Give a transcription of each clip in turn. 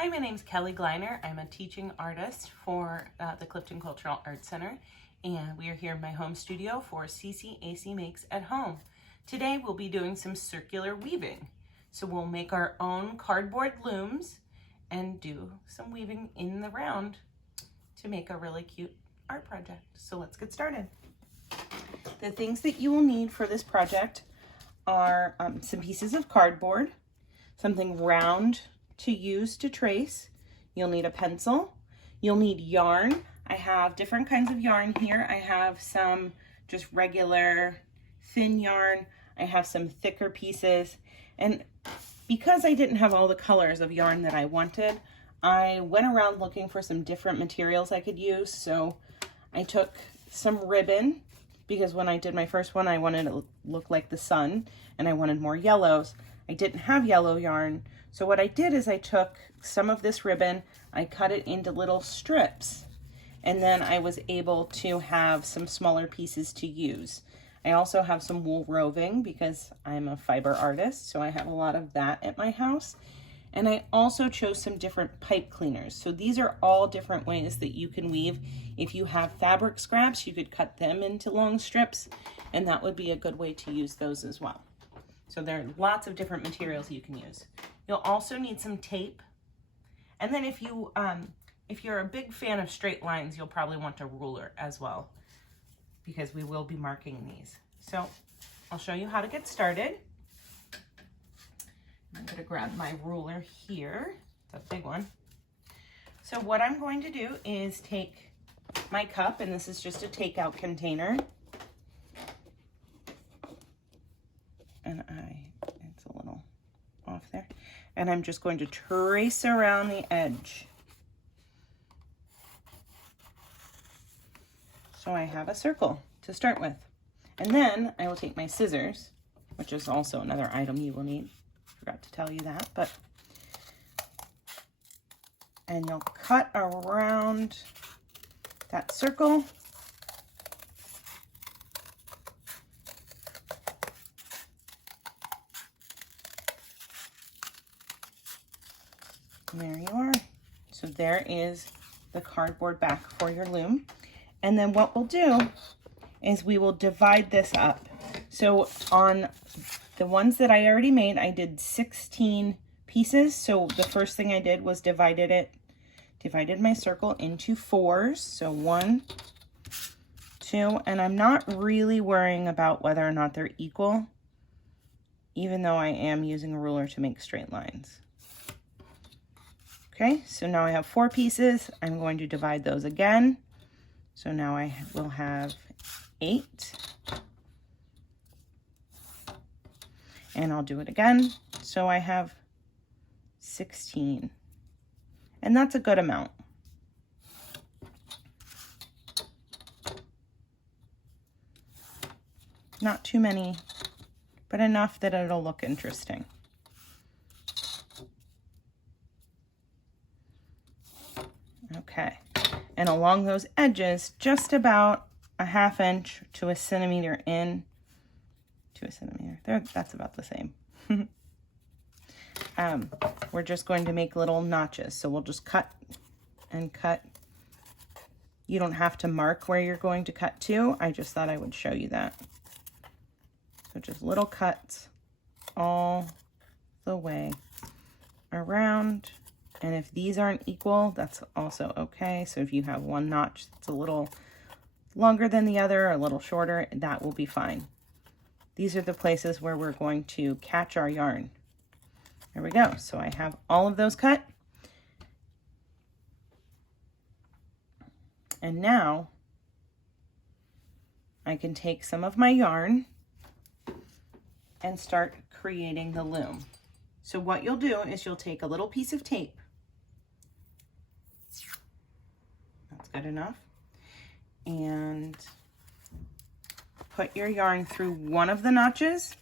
Hi, my name's Kelly Gleiner. I'm a teaching artist for the Clifton Cultural Arts Center, and we are here in my home studio for CCACMakes at home. Today we'll be doing some circular weaving. So we'll make our own cardboard looms and do some weaving in the round to make a really cute art project. So let's get started. The things that you will need for this project are some pieces of cardboard, something round to use to trace. You'll need a pencil. You'll need yarn. I have different kinds of yarn here. I have some just regular thin yarn. I have some thicker pieces. And because I didn't have all the colors of yarn that I wanted, I went around looking for some different materials I could use. So I took some ribbon, because when I did my first one, I wanted it to look like the sun and I wanted more yellows. I didn't have yellow yarn. So what I did is I took some of this ribbon, I cut it into little strips, and then I was able to have some smaller pieces to use. I also have some wool roving because I'm a fiber artist, so I have a lot of that at my house. And I also chose some different pipe cleaners. So these are all different ways that you can weave. If you have fabric scraps, you could cut them into long strips, and that would be a good way to use those as well. So there are lots of different materials you can use. You'll also need some tape. And then if you're a big fan of straight lines, you'll probably want a ruler as well, because we will be marking these. So I'll show you how to get started. I'm going to grab my ruler here. It's a big one. So what I'm going to do is take my cup, and this is just a takeout container. And it's a little off there. And I'm just going to trace around the edge. So I have a circle to start with. And then I will take my scissors, which is also another item you will need. Forgot to tell you that, but. And you'll cut around that circle. And there you are. So there is the cardboard back for your loom. And then what we'll do is we will divide this up. So on the ones that I already made, I did 16 pieces. So the first thing I did was divided my circle into 4s. So 1, 2, and I'm not really worrying about whether or not they're equal, even though I am using a ruler to make straight lines. Okay, so now I have 4 pieces. I'm going to divide those again. So now I will have 8. And I'll do it again. So I have 16. And that's a good amount. Not too many, but enough that it'll look interesting. Okay, and along those edges, just about a 1/2 inch to a centimeter in, to a centimeter, there, that's about the same. We're just going to make little notches. So we'll just cut and cut. You don't have to mark where you're going to cut to. I just thought I would show you that. So just little cuts all the way around. And if these aren't equal, that's also okay. So if you have one notch that's a little longer than the other, or a little shorter, that will be fine. These are the places where we're going to catch our yarn. There we go. So I have all of those cut. And now I can take some of my yarn and start creating the loom. So what you'll do is you'll take a little piece of tape. That's good enough. And put your yarn through one of the notches,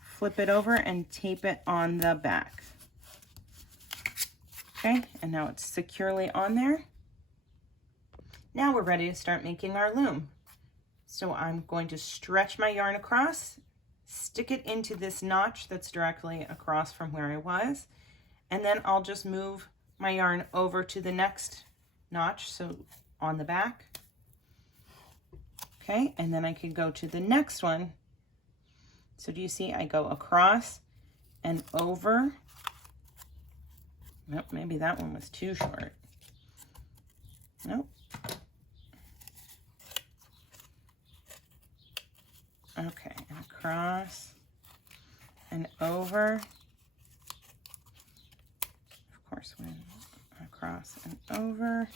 flip it over and tape it on the back. Okay, and now it's securely on there. Now we're ready to start making our loom. So I'm going to stretch my yarn across, stick it into this notch that's directly across from where I was, And then I'll just move my yarn over to the next notch, so on the back. Okay, and then I could go to the next one. So do you see I go across and over? Nope, maybe that one was too short. Nope. Okay, and across and over. Of course, when across and over.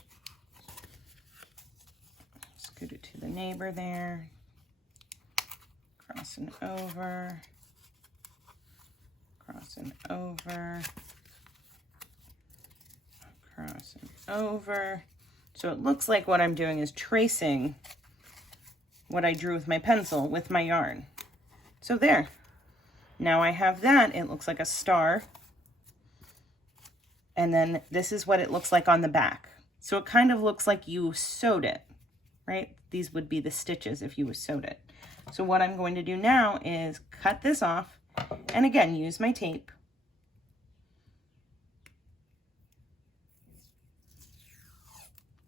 Scoot it to the neighbor there. Cross and over. Cross and over. Cross and over. So it looks like what I'm doing is tracing what I drew with my pencil with my yarn. So there. Now I have that. It looks like a star. And then this is what it looks like on the back. So it kind of looks like you sewed it, right? These would be the stitches if you sewed it. So what I'm going to do now is cut this off and again, use my tape.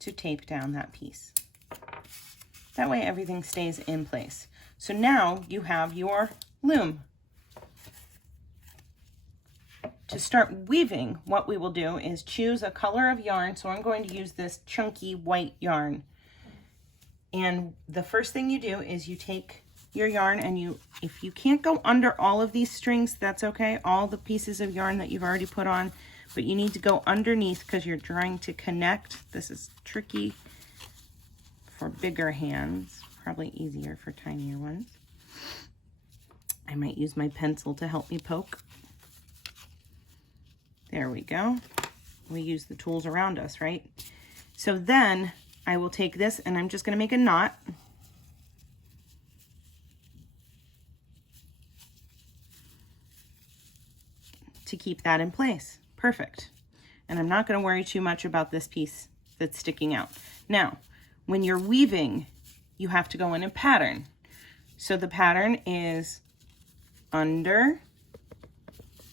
To tape down that piece. That way everything stays in place. So now you have your loom. To start weaving, what we will do is choose a color of yarn. So I'm going to use this chunky white yarn. And the first thing you do is you take your yarn and if you can't go under all of these strings, that's okay. All the pieces of yarn that you've already put on, but you need to go underneath because you're trying to connect. This is tricky for bigger hands, probably easier for tinier ones. I might use my pencil to help me poke. There we go. We use the tools around us, right? So then I will take this and I'm just going to make a knot. To keep that in place. Perfect. And I'm not going to worry too much about this piece that's sticking out. Now, when you're weaving, you have to go in a pattern. So the pattern is under.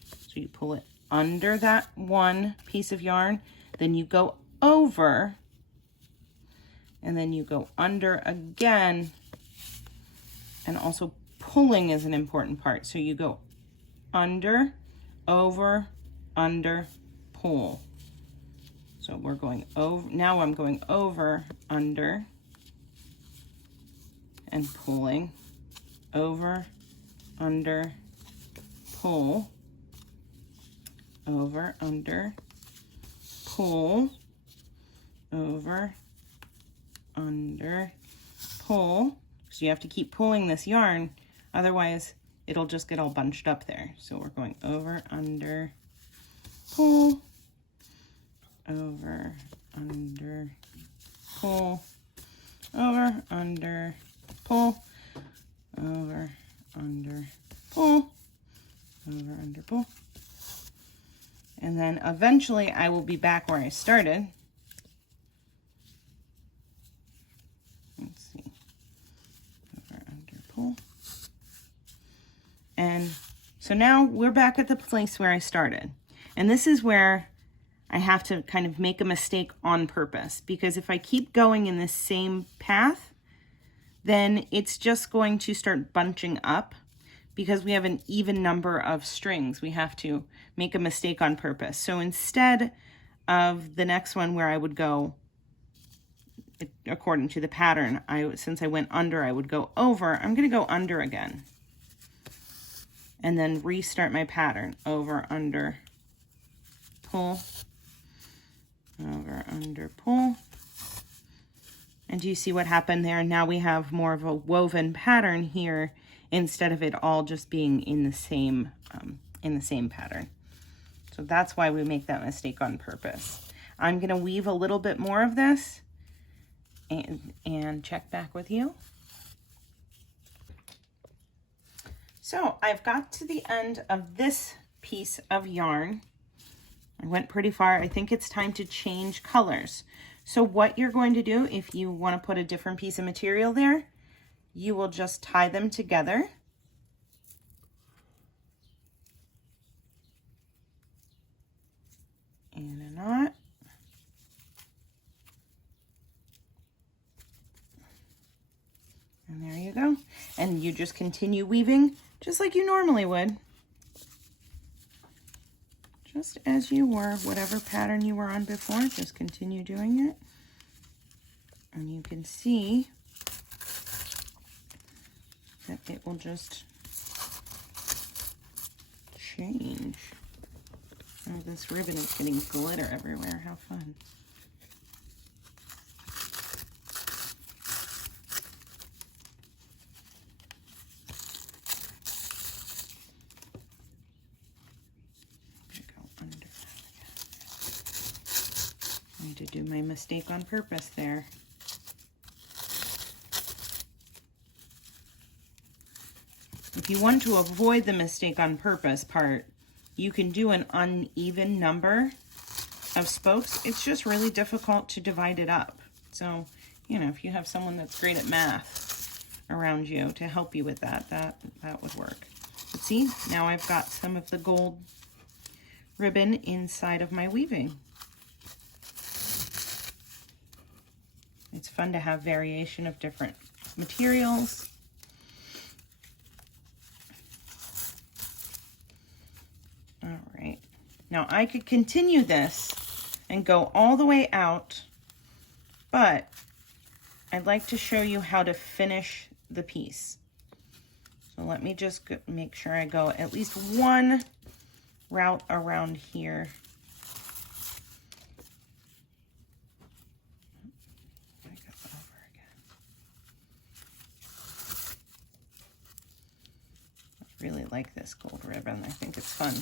So you pull it under that one piece of yarn, then you go over, and then you go under again, and also pulling is an important part. So you go under, over, under, pull. So we're going over, now I'm going over, under, and pulling, over, under, pull, over, under, pull, over, under, pull. So you have to keep pulling this yarn, otherwise it'll just get all bunched up there. So we're going over, under, pull, over, under, pull, over, under, pull, over, under, pull, over, under, pull. And then eventually I will be back where I started. Let's see. Over, under, pull. And so now we're back at the place where I started. And this is where I have to kind of make a mistake on purpose, because if I keep going in this same path, then it's just going to start bunching up. Because we have an even number of strings, we have to make a mistake on purpose. So instead of the next one where I would go, according to the pattern, since I went under, I would go over, I'm going to go under again. And then restart my pattern. Over, under, pull, over, under, pull. And do you see what happened there? Now we have more of a woven pattern here, instead of it all just being in the same pattern. So that's why we make that mistake on purpose. I'm going to weave a little bit more of this and check back with you. So I've got to the end of this piece of yarn. I went pretty far. I think it's time to change colors. So what you're going to do, if you want to put a different piece of material there, you will just tie them together. And you just continue weaving just like you normally would. Just as you were, whatever pattern you were on before, just continue doing it. And you can see that it will just change. Oh, this ribbon is getting glitter everywhere. How fun. I need to do my mistake on purpose there. If you want to avoid the mistake on purpose part, you can do an uneven number of spokes. It's just really difficult to divide it up. So, you know, if you have someone that's great at math around you to help you with that, that would work. But see, now I've got some of the gold ribbon inside of my weaving. It's fun to have variation of different materials. All right, now I could continue this and go all the way out, but I'd like to show you how to finish the piece. So let me just make sure I go at least one route around here. I really like this gold ribbon. I think it's fun.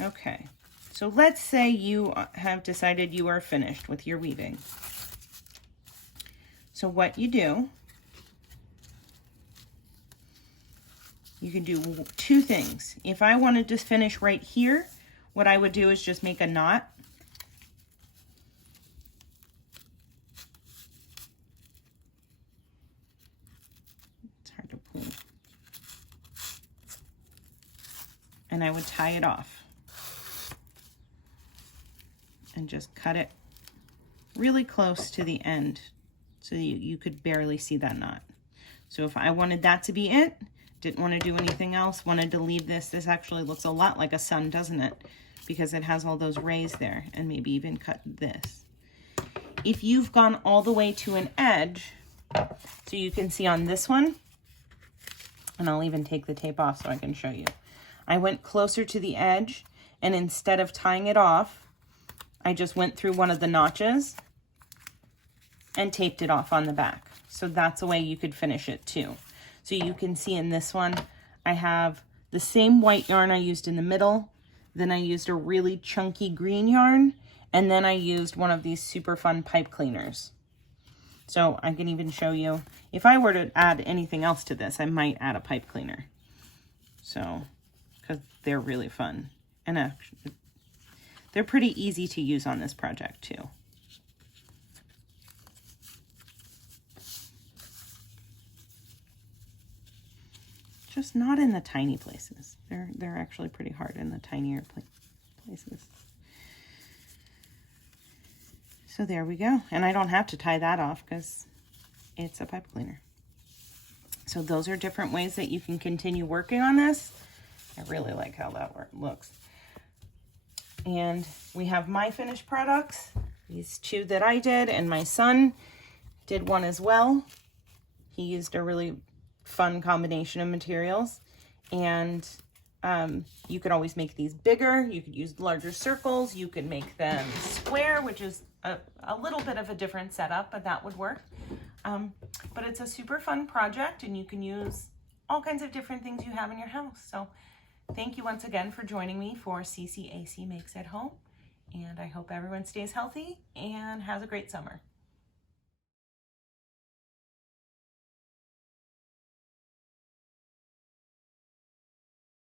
Okay, so let's say you have decided you are finished with your weaving. So what you do, you can do two things. If I wanted to finish right here, what I would do is just make a knot. It's hard to pull. And I would tie it off. And just cut it really close to the end so you could barely see that knot. So if I wanted that to be it, didn't want to do anything else, wanted to leave this actually looks a lot like a sun, doesn't it? Because it has all those rays there, and maybe even cut this. If you've gone all the way to an edge, so you can see on this one, and I'll even take the tape off so I can show you. I went closer to the edge, and instead of tying it off, I just went through one of the notches and taped it off on the back. So that's a way you could finish it too. So you can see in this one, I have the same white yarn I used in the middle, then I used a really chunky green yarn, and then I used one of these super fun pipe cleaners. So I can even show you, if I were to add anything else to this, I might add a pipe cleaner. So, because they're really fun. And they're pretty easy to use on this project too. Just not in the tiny places. They're actually pretty hard in the tinier places. So there we go. And I don't have to tie that off because it's a pipe cleaner. So those are different ways that you can continue working on this. I really like how that looks. And we have my finished products, these two that I did, and my son did one as well. He used a really fun combination of materials, and you could always make these bigger. You could use larger circles. You could make them square, which is a little bit of a different setup, but that would work. But it's a super fun project, and you can use all kinds of different things you have in your house. So thank you once again for joining me for CCAC Makes at Home, and I hope everyone stays healthy and has a great summer.